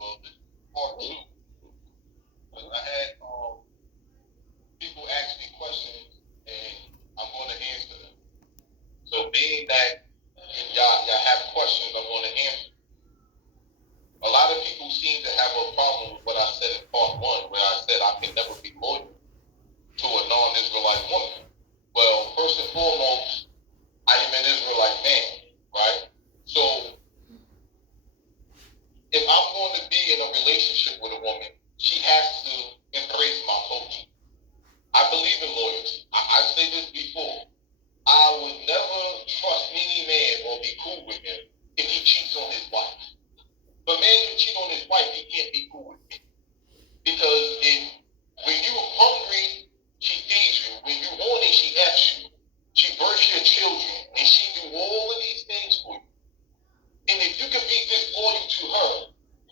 Well, this is part two. Because I had people ask me questions and I'm going to answer them. So being that y'all have questions, I'm going to answer. A lot of people seem to have a problem with what I said in part one, where I said I can never be loyal to a non-Israelite woman. Well, first and foremost, I am an Israelite man, right? So if I'm going to be in a relationship with a woman, she has to embrace my culture. I believe in loyalty. I've said this before. I would never trust any man or be cool with him if he cheats on his wife. If a man can cheat on his wife, he can't be cool with me. Because when you're hungry, she feeds you. When you're horny, she F's you. She births your children. And she do all of these things for you. And if you can be disloyal to her,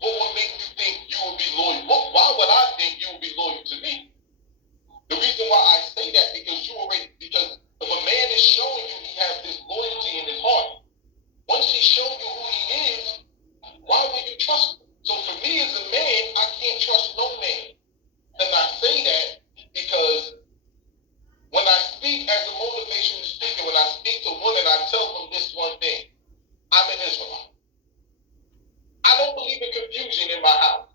what would make you think you would be loyal? Why would I think you would be loyal to me? The reason why I say that because if a man is showing you he has this loyalty in his heart, once he shows you who he is, why would you trust him? So for me as a man, I can't trust no man. And I say that because when I speak as a motivational speaker, when I speak to women, I tell them this one thing. I'm an Israelite. I don't believe in confusion in my house.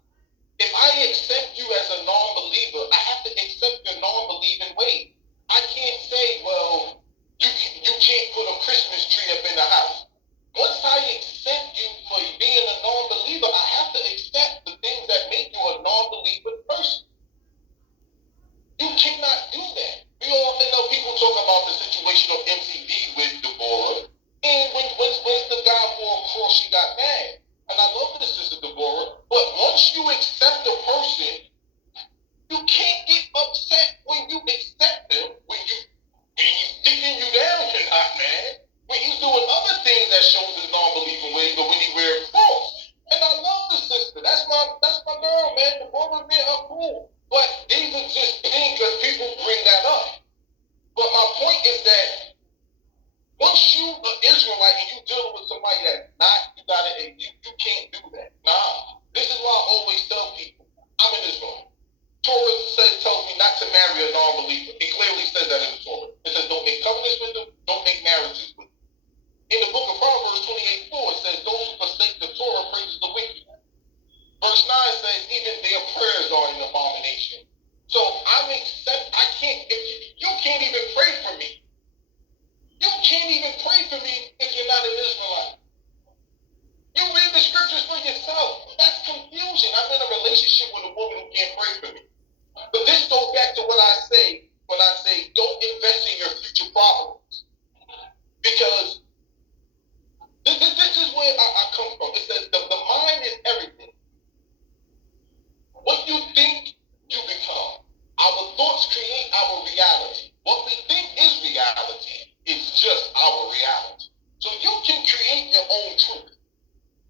If I accept you as a non-believer, I have to accept your non-believing ways. I can't say, well, you can't put a Christmas tree up in the house. Once I accept you for being a non-believer, I have to accept the things that make you a non-believer person. You cannot do that. We often know people talk about the situation of MCV with Deborah, and when the guy wore a cross, she got mad. And I love this, Sister Deborah, but once you accept a person, you can't get upset when you accept them. When he's digging you down, you're not mad. When he's doing other things that shows his non-believing ways, but when he wears a cross. And I love the sister. That's my girl, man. Deborah, man, her cool. But these are just things because people bring that up. But my point is that once you are Israelite and you dealing with somebody that's not, you can't do that. Nah. This is why I always tell people, I'm an Israelite. Torah tells me not to marry a non-believer. It clearly says that in the Torah. It says don't make covenants with them, don't make marriages with them. In the book of Proverbs 28:4, it says those who forsake the Torah praises the wicked. Verse 9 says even their prayers are an abomination. So you can't even pray for me. You can't even pray for me if you're not an Israelite. You read the scriptures for yourself. That's confusion. I'm in a relationship with a woman who can't pray for me. But this goes back to what I say when I say don't invest in your future problems. Because this is where I come from. It says the mind is everything. What you think, you become. Our thoughts create our reality. What we think is reality is just our reality. So you can create your own truth.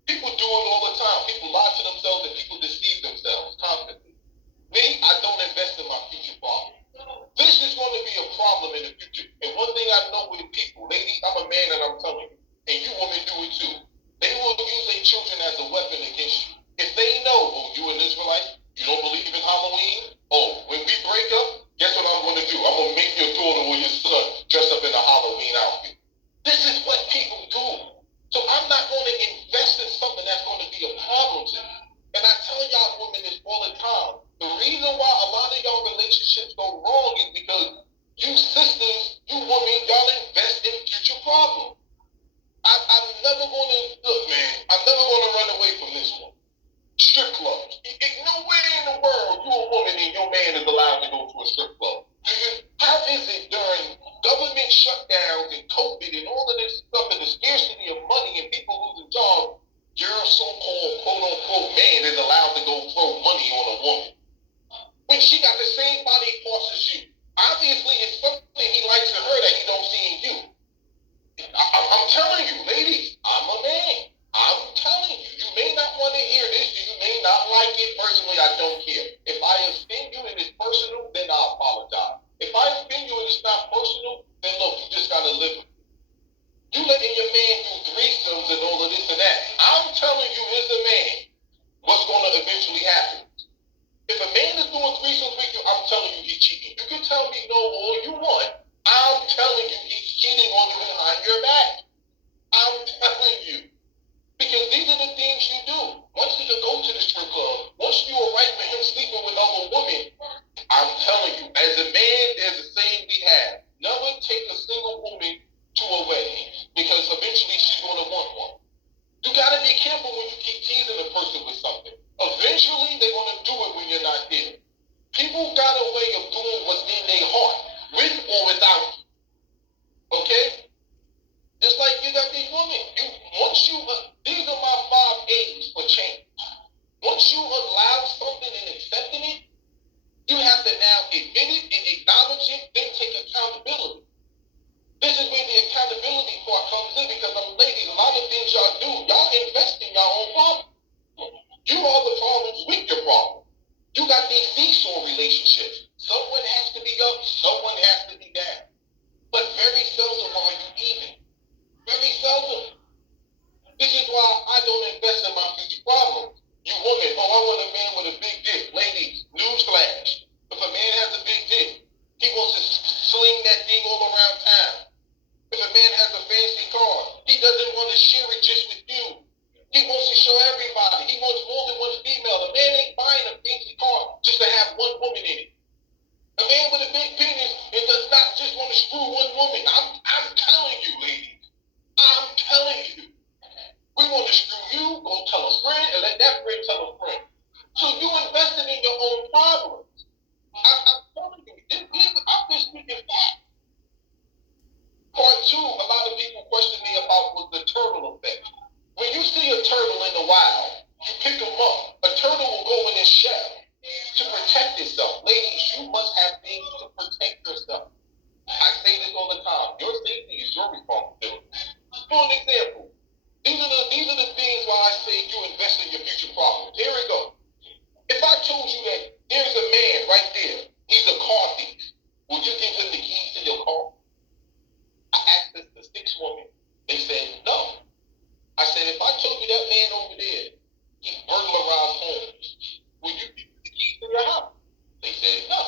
People do it all the time. People lie to themselves and people deceive themselves constantly. Me, I don't invest in my future problem. This is going to be a problem in the future. And one thing I know with people, ladies, I'm a man and I'm telling you, and you women do it too. They will use their children as a weapon against you. If they know, oh, you an Israelite, you don't believe in Halloween, oh, when we break up, guess what I'm going to do? I'm going to make your daughter or your son dress up in a Halloween outfit. This is what people do. So I'm not going to invest in something that's going to be a problem to me. And I tell y'all women this all the time. The reason why a lot of y'all relationships go wrong is because you sisters, you women, y'all invest in future problems. I'm never going to, look man, I'm never going to run away from this one. Strip clubs. No way in the world you a woman and your man is allowed to go to a strip club. How is it during government shutdowns and COVID and all of this stuff and the scarcity of money and people losing jobs, your so-called quote-unquote man is allowed to go throw money on a woman? When she got the same body parts as you. Obviously, it's something he likes in her that he don't see in you. I'm telling you, ladies, I'm a man. I'm telling you, you may not want to hear this, you may not like it. Personally, I don't care. If I offend you and it's personal, then I'll apologize. If I offend you and it's not personal, then look, you just gotta live with it. You letting your man do threesomes and all of this and that. I'm telling you as a man what's gonna pick them up. A turtle will go in its shell to protect itself. Ladies, you must have things to protect yourself. I say this all the time. Your safety is your responsibility. For an example, these are the things why I say you invest in your future problems. Here we go. If I told you that there's a man right there, he's a car thief, would you give him the keys to your car? I asked this to 6 women. They said no. I said, if I told you that man over there, he burglarized homes, would you give him the keys to your house? They said no.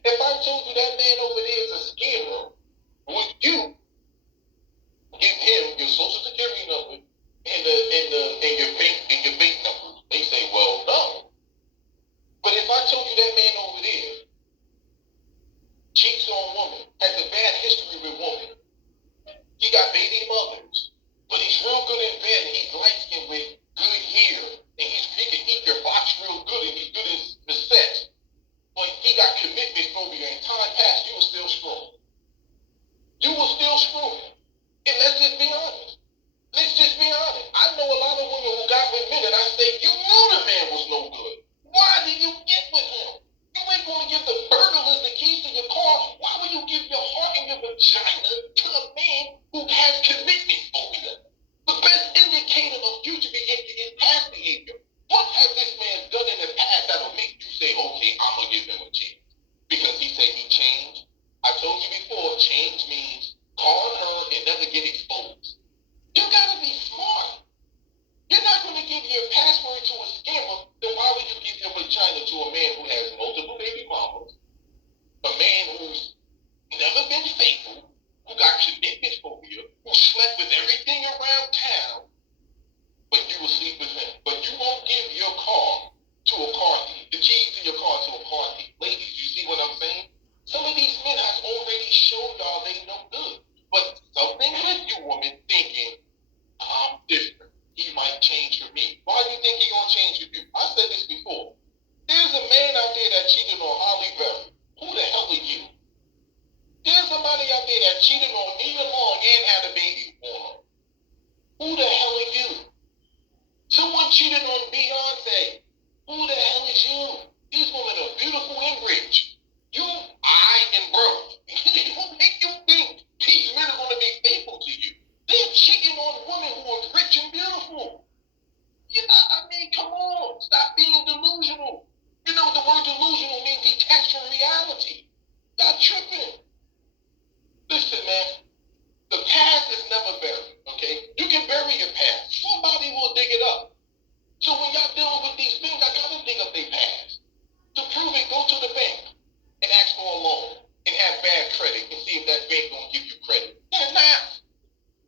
If I told you that man over there is a scammer, would you give him your social security number and your bank number? They say, well, no. But if I told you that man over there cheats on women, has a bad history with women, he got baby mothers, but he's real good in bed and he's light skinned with good hair and he can eat your box real good and he's good in sex, but he got commitment phobia and time passed, you were still screwing. You were still screwing. And let's just be honest. Let's just be honest. I know a lot of women who got with men and I say, you knew the man was no good. Why did you get with him? You ain't going to give the burglars the keys to your car. Why would you give your heart and your vagina to a man who has commitment phobia? The best indicator of future behavior is past behavior. What has this man done in the past that'll make you say, okay, I'm going to give him a chance? Because he said he changed. I told you before, change means calling her and never get exposed. You got to be smart. You're not going to give your password to a scammer, then why would you give your vagina to a man who has multiple baby mamas, a man who's never been faithful, who got commitment phobia, who slept with everything around town, but you will sleep with him. But you won't give your car to a car thief, the keys to your car to a car thief. Ladies, you see what I'm saying? Some of these men has already showed y'all they no good. But something with you, woman, thinking, I'm different. He might change for me. Why do you think he gonna change for you? I said this before. There's a man out there that cheated on Holly Berry. Who the hell are you? There's somebody out there that cheated on Nia Long and had a baby on her. Who the hell are you? Someone cheated on Beyonce. Who the hell is you? These women are beautiful and rich. You, I, and broke. What make you think these men are gonna be faithful to you? They're cheating on women who are rich and beautiful. Yeah, I mean, come on. Stop being delusional. You know, the word delusional means detached from reality. Stop tripping. Listen, man. The past is never buried, okay? You can bury your past. Somebody will dig it up. So when y'all dealing with these things, I gotta dig up their past. To prove it, go to the bank and ask for a loan and have bad credit and see if that bank gonna give you credit. They're not.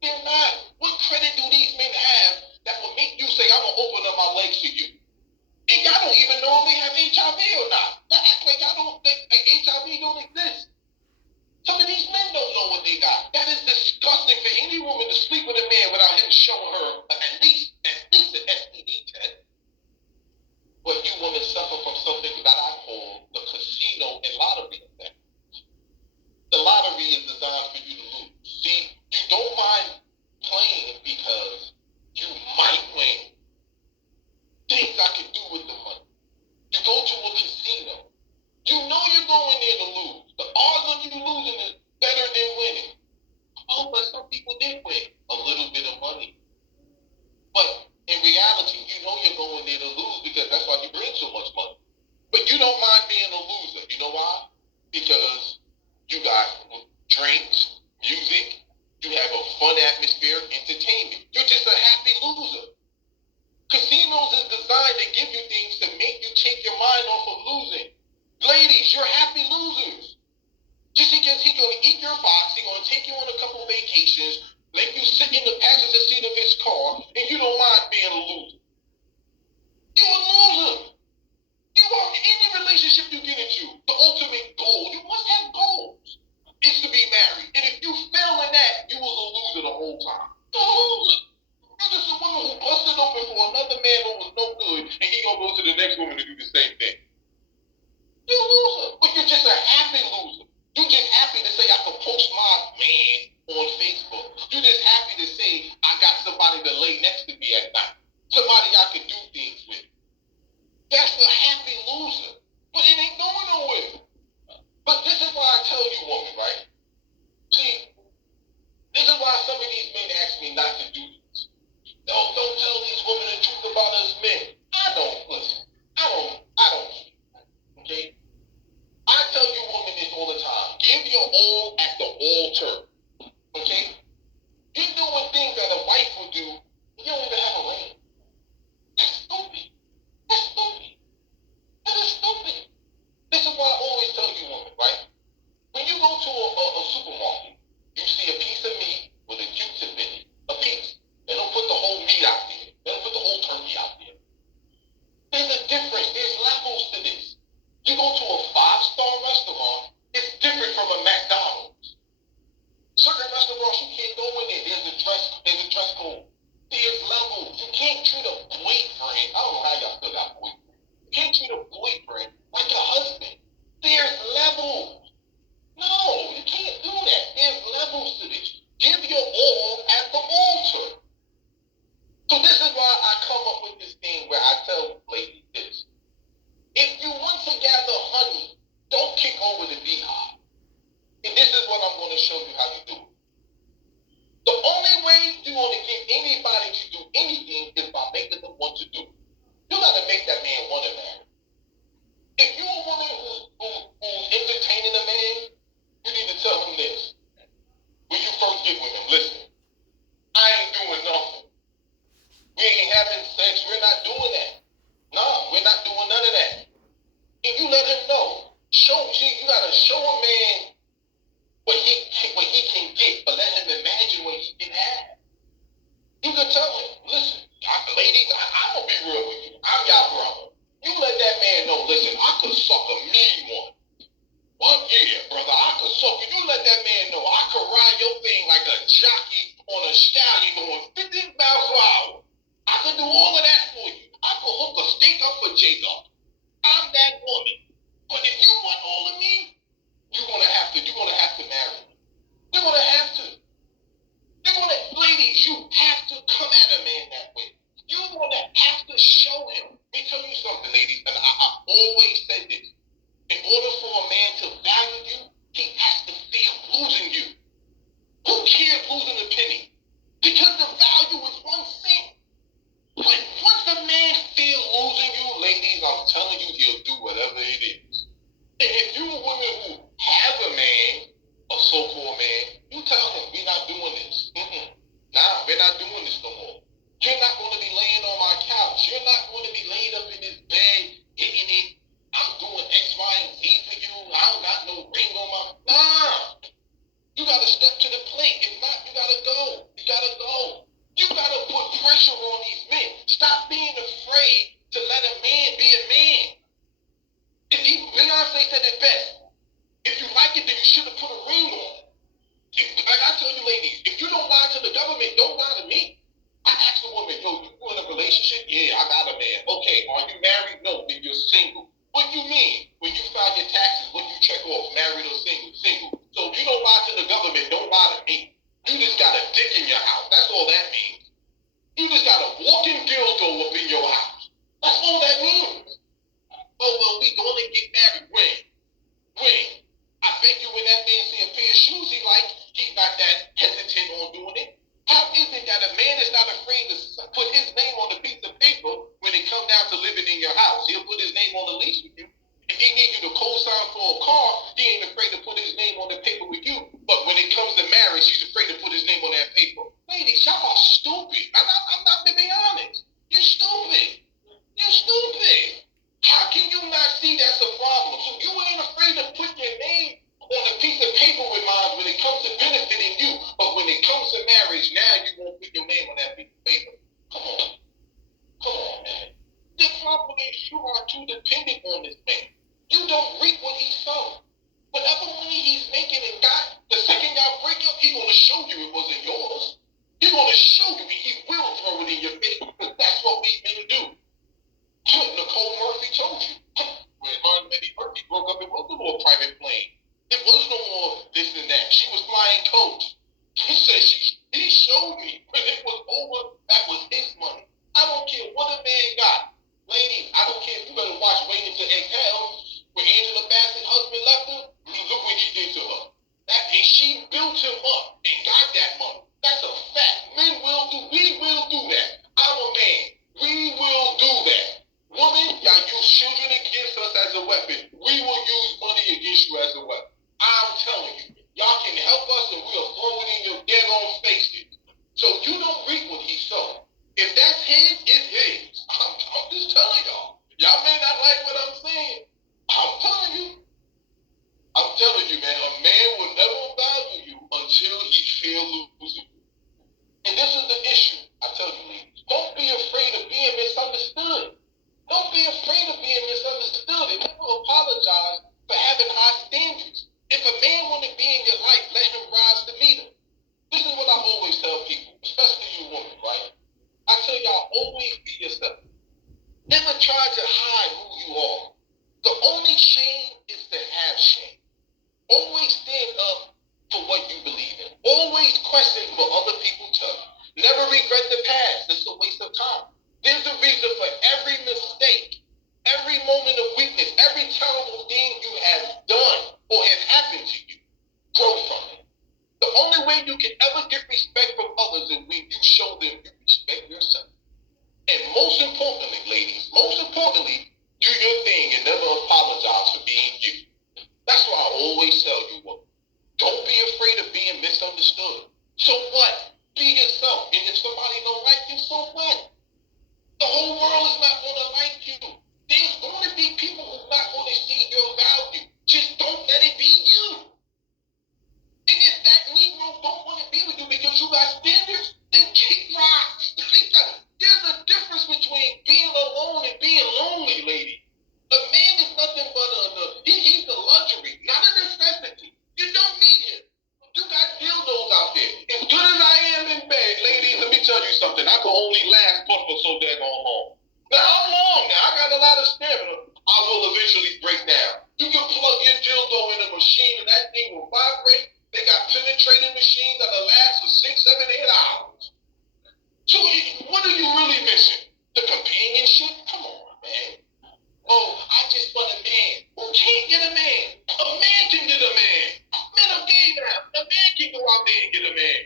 They're not. What credit do these men have that will make you say, I'm going to open up my legs to you? And y'all don't even know if they have HIV or not. That act like y'all don't think HIV don't exist. Some of these men don't know what they got. That is disgusting for any woman to sleep with a man without him showing her at least an STD test. But you women suffer from something that I call the casino and lottery effect. The lottery is designed for you to lose. See, you don't mind playing because you might win. Things I can do with the money. You go to a casino. You know you're going there to lose. The odds of you losing is better than winning. Oh, but some people did win a little bit of money. But in reality, you know you're going there to lose because that's why you bring so much money. But you don't mind being a loser. You know why? Because you got drinks, music, you have a fun atmosphere, entertainment. You're just a happy loser. Casinos is designed to give you things to make you take your mind off of losing. Ladies, you're happy losers. Just because he's going to eat your box, he's going to take you on a couple vacations, let you sit in the passenger seat of his car, and you don't mind being a loser. You're a loser. You are in any relationship you get into, the ultimate goal, you must have goals, is to be married. And if you fail in that, you was a loser the whole time. You're a loser. You're just a woman who busted open for another man who was no good, and he gonna go to the next woman to do the same thing. You're a loser, but you're just a happy loser. You're just happy to say I can post my man on Facebook. You're just happy to say I got somebody to lay next to me at night. Somebody I can do things with. I'm your brother. You let that man know, listen, I could suck a mean one. Well, yeah, brother, I could suck you. You let that man know I could ride your thing like a jockey on a stallion going 50 miles per hour. I could do all of that for you. I could hook a steak up for Jacob. I'm that woman. But if you want all of me, you're gonna have to marry me. You're gonna have to. Ladies, you have to come at a man that way. You're gonna have to show him. Let me tell you something, ladies, and I always said this. In order for a man to value you, he has to fear losing you. Who cares losing a penny? Because the value is 1 cent. But once a man feels losing you, ladies, I'm telling you, he'll do whatever it is. And if you're a woman who has a man, a so-called man, you tell him, we're not doing this. Nah, we're not doing this no more. You're not going to be laying on my couch. You're not going to be laid up in this bed, hitting it. I'm doing X, Y, and Z for you. I don't got no ring on my... Nah. You got to step to the plate. If not, you got to go. You got to go. You got to put pressure on these men. Stop being afraid to let a man be a man. Beyonce said it best. If you like it, then you should have put a ring on it. Like I tell you, ladies, if you don't lie to the government, don't lie to me. I asked a woman, yo, you in a relationship? Yeah, I got a man. Okay, are you married? No, then you're single. What do you mean? When you file your taxes, what do you check off? Married or single? Single. So if you don't lie to the government, don't lie to me. You just got a dick in your house. That's all that means. You just got a walking dildo up in your house. That's all that means. Oh, well, we gonna get married. When? I bet you when that man see a pair of shoes he like, he's not that hesitant on doing it. How is it that a man is not afraid to put his name on a piece of paper when it comes down to living in your house? He'll put his name on the lease with you. If he needs you to co-sign for a car, he ain't afraid to put his name on the paper with you. But when it comes to marriage, he's afraid to put his name on that paper. Ladies, y'all are stupid. I'm not being honest. You're stupid. You're stupid. How can you not see that's a problem? So you ain't afraid to put your name on a piece of paper with mine when it comes to benefiting you. But when it comes to marriage, now you won't put your name on that piece of paper. Come on. Come on, man. The problem is you are too dependent on this man. You don't reap what he sowed. Whatever money he's making and got, the second y'all break up, he's going to show you it wasn't yours. He's going to show you it. He will throw it in your face because that's what we men do. Nicole Murphy told you. When her and Eddie Murphy broke up, it was no more private plane. It was no more this and that. She was flying coach. He said he showed me when it was over, that was his money. I don't care what a man got. Ladies, I don't care if you better watch Waiting to Exhale. When Angela Bassett's husband left her, look what he did to her. And she built him up and got that money. That's a fact. We will do that. I'm a man. We will do that. Woman, y'all use children against us as a weapon. We will use money against you as a weapon. I'm telling you. Y'all can help us and we'll throw it in your dead on faces. So you don't reap what he sowed. If that's his, it's his. I'm just telling y'all. Y'all may not like what I'm saying. I'm telling you. Man, a man will never value you until he feels losing you. And this is the issue. I tell you, ladies, don't be afraid of being misunderstood. Don't be afraid of being misunderstood and never apologize for having high standards. If a man want to be in your life, let him rise to meet him. This is what I always tell people, especially you women, right? I tell y'all, always be yourself. Never try to hide who you are. The only shame is to have shame. Always stand up for what you believe in. Always question what other people tell you. Never regret the past. It's a waste of time. There's a reason for every mistake, every moment of weakness, every terrible thing you have done or has happened to you. Grow from it. The only way you can ever get respect from others is when you show them you respect yourself. And most importantly, ladies, do your thing and never apologize for being you. That's why I always tell you what. Don't be afraid of being misunderstood. So what? Be yourself. And if somebody don't like you, so what? The whole world is not going to like you. There's going to be people who are not going to see your value. Just don't let it be you. And if that Negro don't want to be with you because you got standards, then kick rocks. There's a difference between being alone and being shit. Come on, man. Oh, I just want a man. Who can't get a man? A man can get a man. Men are gay now. A man can go out there and get a man.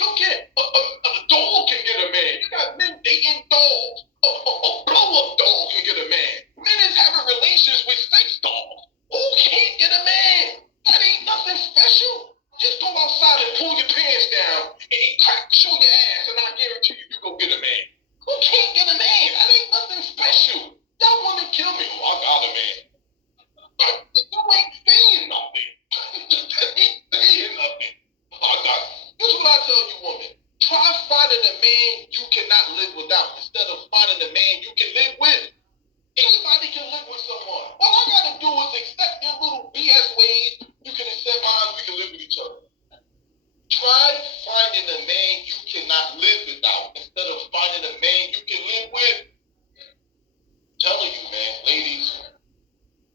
Go get a dog can get a man. You got men dating dogs. A blow-up dog can get a man. Men is having relations with sex dogs. Who can't get a man? That ain't nothing special. Just go outside and pull your pants down and eat crack, show your ass, and I guarantee you go get a man. Who can't get a man? That ain't nothing special. Y'all want to kill me? Oh, I got a man. But you ain't saying nothing. You ain't saying nothing. I got. Here's what I tell you, woman. Try finding a man you cannot live without instead of finding a man you can live with. Anybody can live with someone. All I gotta do is accept your little BS ways. You can accept mine. We can live with each other. Try finding a man you cannot live without instead of finding a man you can live with. I'm telling you, man, ladies.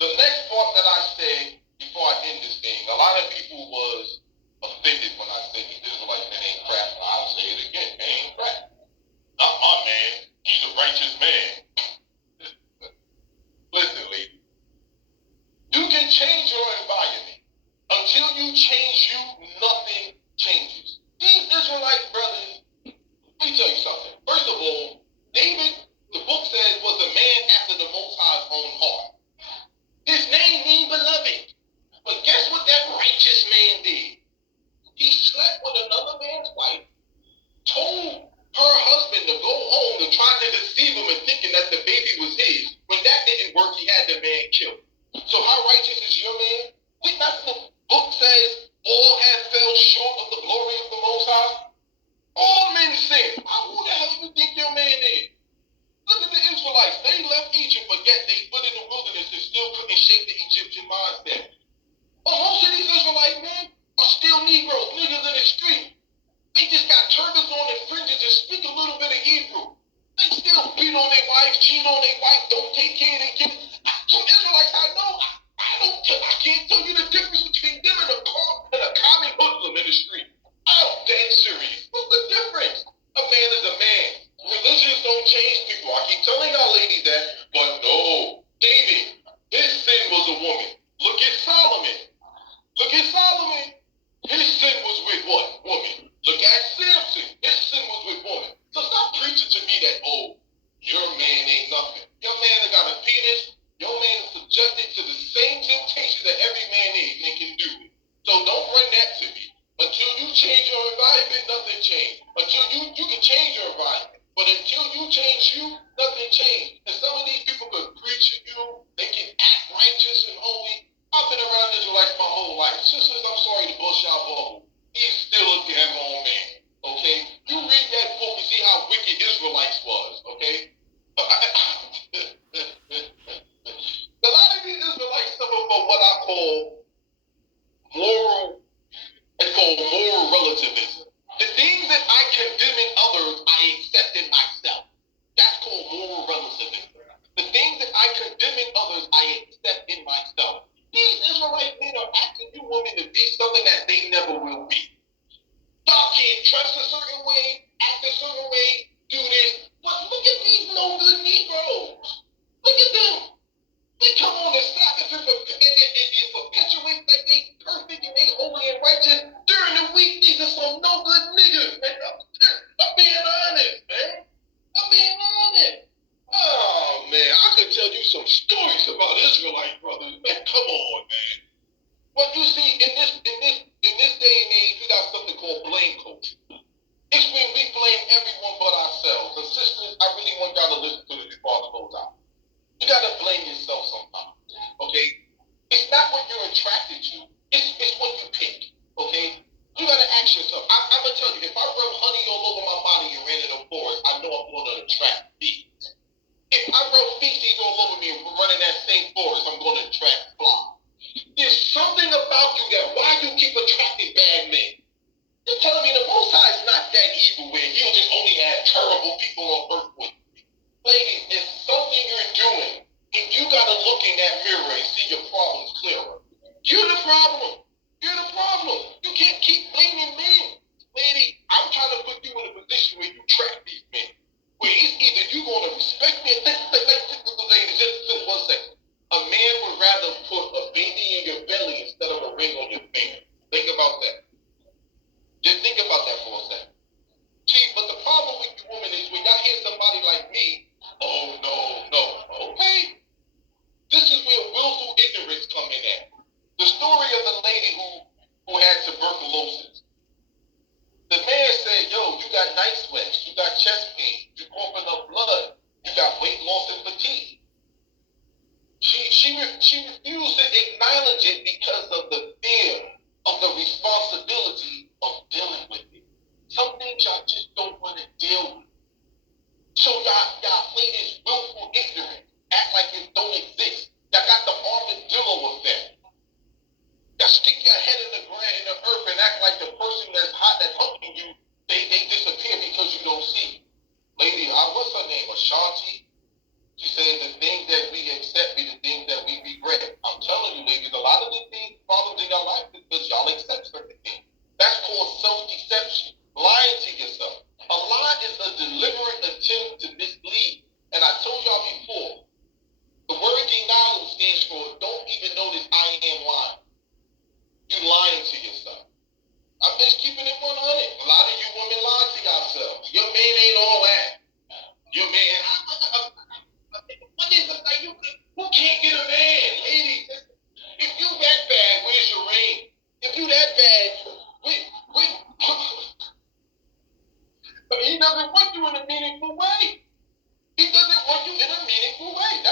The next part that I said before I end this thing, a lot of people was offended when I said these Israelite men ain't crap. I'll say it again, they ain't crap. Not my man. He's a righteous man. Listen, lady. You can change your environment. Until you change you, nothing changes. These Israelite brothers, let me tell you something. First of all, David, the book says, was a man after the Most High's own heart. His name means beloved. But guess what that righteous man did? He slept with another man's wife, told her husband to go home and try to deceive him and thinking that the baby was his. When that didn't work, he had the man killed. So how righteous is your man? Think that's the book says all have fell short of the glory of the Most High. All men sin. Who the hell you think your man is? Look at the Israelites. They left Egypt, but yet they put in the wilderness and still couldn't shake the Egyptian mindset. Oh, most of these Israelite men are still Negroes, niggas in the street. They just got turbans on and fringes and speak a little bit of Hebrew. They still beat on their wife, cheat on their wife, don't take care of their kids. Some Israelites I know, I can't tell you the difference between them and a common Muslim in the street. I'm dead serious. What's the difference? A man is a man. Religions don't change people. I keep telling y'all ladies that, but no. David, his sin was a woman. Look at Solomon. Look at Solomon. His sin was with what? Woman. Look at Samson. His sin was with woman. So stop preaching to me that, oh, your man ain't nothing. Your man got a penis. Your man is subjected to the same temptation that every man is and can do it. So don't run that to me. Until you change your environment, nothing changes. Until you can change your environment. But until you change you, nothing changes. And some of these people can preach to you. They can act righteous and holy. I've been around Israelites my whole life. Sisters, I'm sorry to bust y'all bubble. He's still a damn old man. Okay? You read that book and see how wicked Israelites was. Okay? A lot of these Israelites suffer from what I call moral relativism. The things that I condemn in others, I accept in myself. That's called moral relativism. The things that I condemn in others, I accept in myself. These Israelite men are asking you women to be something that they never will be. Y'all can't dress a certain way, act a certain way, do this. But look at these no good Negroes. Look at them. They come on and slap it and perpetuate that they perfect and they holy and righteous. During the week, these are some no good niggas, man. I'm being honest, man. I'm being honest. Oh, man, I could tell you some stories about Israelite brothers, man. Come on, man. But you see, in this day and age, we got something called blame culture. It's when we blame everyone but ourselves. And sisters, I really want y'all to listen to this before I close out. You gotta blame yourself sometimes, okay? It's not what you're attracted to. It's what you pick, okay? You gotta ask yourself. I'm gonna tell you, if I rub honey all over my body and ran in the forest, I know I'm gonna attract bees. If I rub feces all over me and run in that same forest, I'm gonna attract flies. There's something about you that why you keep attracting bad men. You're telling me the Most High is not that evil where he'll just only have terrible people on earth with you. Ladies, there's something you're doing, and you gotta look in that mirror and see your problems clearer. You're the problem. You're the problem. You can't keep blaming men. Lady, I'm trying to put you in a position where you track these men. Where it's either you're gonna respect me and think She refused to acknowledge it because of the fear of the responsibility of dealing with it. Some things y'all just don't want to deal with. So y'all play this willful ignorance, act like it don't exist. Y'all got the armadillo effect. Y'all stick your head in the ground, in the earth, and act like the person that's hugging you, they disappear because you don't see. Lady, what's her name? Ashanti? She said the things that we accept be the things that we regret. I'm telling you, ladies, a lot of the things problems in your life is because y'all accept certain things. That's called self-deception. Lying to yourself. A lie is a deliberate attempt to mislead. And I told y'all before, the word denial stands for don't even notice I am lying. You lying to yourself. I'm just keeping it 100. A lot of you women lie to yourselves. Your man ain't all that. Your man, what is it like? Who can't get a man? Ladies, if you that bad, where's your ring? If you that bad, he doesn't want you in a meaningful way. He doesn't want you in a meaningful way.